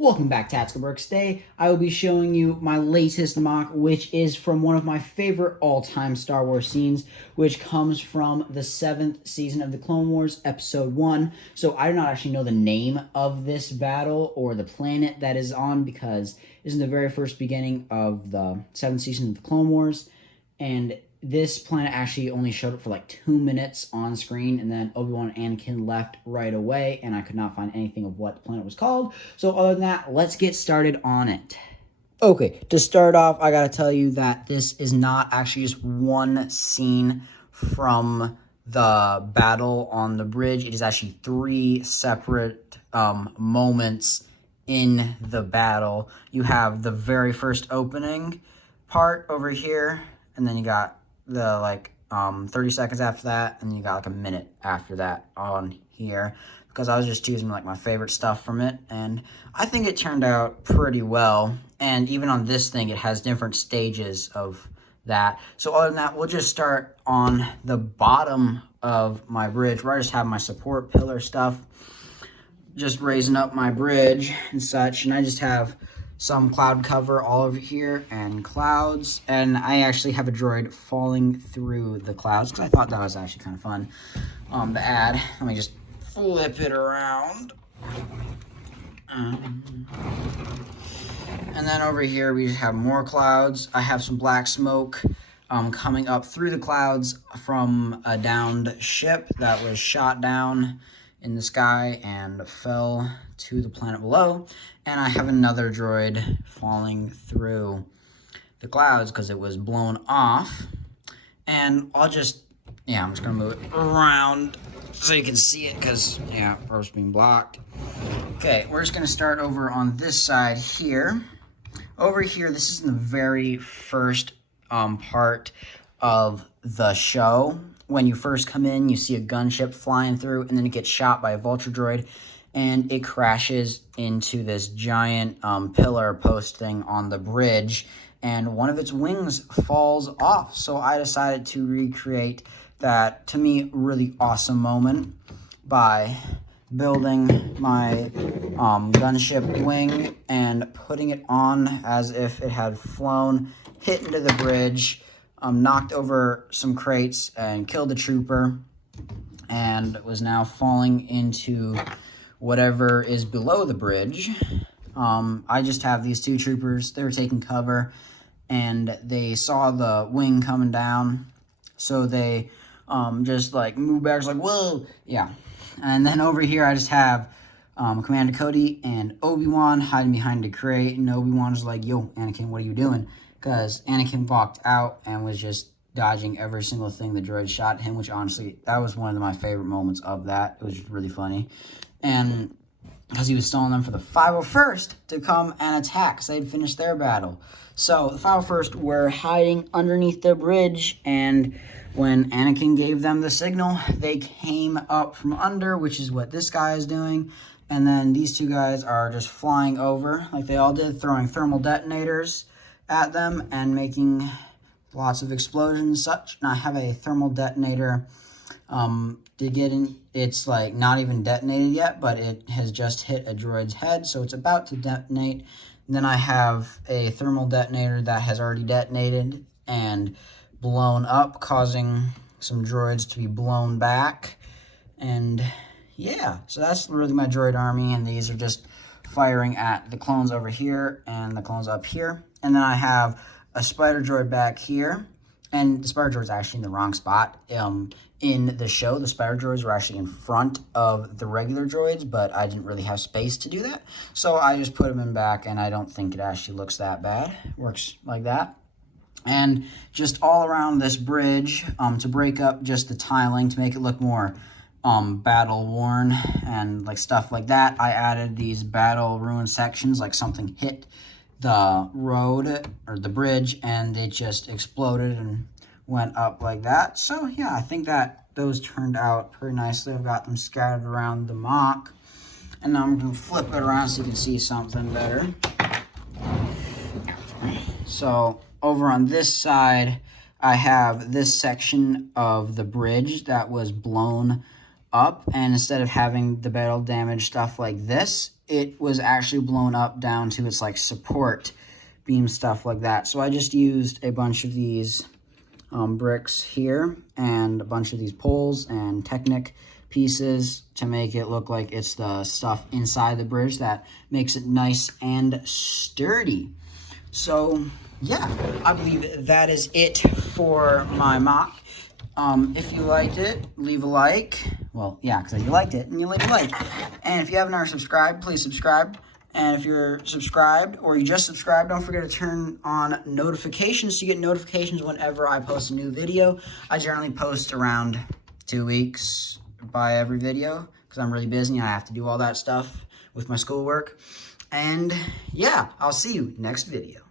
Welcome back, Tactical Bricks. Today, I will be showing you my latest mock, which is from one of my favorite all-time Star Wars scenes, which comes from the 7th season of the Clone Wars, Episode 1. So I do not actually know the name of this battle or the planet that is on, because it's in the very first beginning of the 7th season of the Clone Wars, and this planet actually only showed up for like 2 minutes on screen, and then Obi-Wan and Anakin left right away, and I could not find anything of what the planet was called. So other than that, let's get started on it. Okay, to start off, I gotta tell you that this is not actually just one scene from the battle on the bridge. It is actually 3 separate moments in the battle. You have the very first opening part over here, and then you got the 30 seconds after that, and then you got like a minute after that on here, because I was just choosing like my favorite stuff from it, and I think it turned out pretty well. And even on this thing, it has different stages of that. So other than that, we'll just start on the bottom of my bridge, where I just have my support pillar stuff, just raising up my bridge and such, and I just have some cloud cover all over here and clouds, and I actually have a droid falling through the clouds because I thought that was actually kind of fun to add. Let me just flip it around. And then over here we have more clouds. I have some black smoke coming up through the clouds from a downed ship that was shot down in the sky and fell to the planet below. And I have another droid falling through the clouds because it was blown off. And I'm just gonna move it around so you can see it, because rope's being blocked. Okay, we're just gonna start over on this side here. Over here, this is in the very first part of the show. When you first come in, you see a gunship flying through, and then it gets shot by a vulture droid, and it crashes into this giant pillar post thing on the bridge, and one of its wings falls off. So I decided to recreate that, to me, really awesome moment by building my gunship wing and putting it on as if it had flown, hit into the bridge, knocked over some crates and killed a trooper, and was now falling into whatever is below the bridge. I just have these 2 troopers. They were taking cover, and they saw the wing coming down, so they just like moved back, like, whoa, yeah. And then over here I just have Commander Cody and Obi-Wan hiding behind a crate, and Obi-Wan's like, yo, Anakin, what are you doing? Because Anakin walked out and was just dodging every single thing the droid shot at him, which honestly, that was one of my favorite moments of that. It was just really funny. And because he was stalling them for the 501st to come and attack, because they'd finished their battle. So the 501st were hiding underneath the bridge, and when Anakin gave them the signal, they came up from under, which is what this guy is doing. And then these 2 guys are just flying over, like they all did, throwing thermal detonators at them and making lots of explosions and such. And I have a thermal detonator it's like not even detonated yet, but it has just hit a droid's head, so it's about to detonate. And then I have a thermal detonator that has already detonated and blown up, causing some droids to be blown back. And yeah, so that's really my droid army, and these are just firing at the clones over here and the clones up here. And then I have a spider droid back here, and the spider droid's actually in the wrong spot. In the show, the spider droids were actually in front of the regular droids, but I didn't really have space to do that, so I just put them in back, and I don't think it actually looks that bad. It works like that. And just all around this bridge, to break up just the tiling, to make it look more battle worn and like stuff like that, I added these battle ruined sections, like something hit the road or the bridge and it just exploded and went up like that. So yeah, I think that those turned out pretty nicely. I've got them scattered around the mock, and now I'm going to flip it around so you can see something better. So over on this side, I have this section of the bridge that was blown up, and instead of having the battle damage stuff like this, it was actually blown up down to its like support beam stuff like that. So I just used a bunch of these bricks here and a bunch of these poles and Technic pieces to make it look like it's the stuff inside the bridge that makes it nice and sturdy. So yeah, I believe that is it for my MOC. If you liked it, leave a like. Well, yeah, because you liked it and you leave a like. And if you haven't already subscribed, please subscribe. And if you're subscribed or you just subscribed, don't forget to turn on notifications so you get notifications whenever I post a new video. I generally post around 2 weeks by every video because I'm really busy and I have to do all that stuff with my schoolwork. And yeah, I'll see you next video.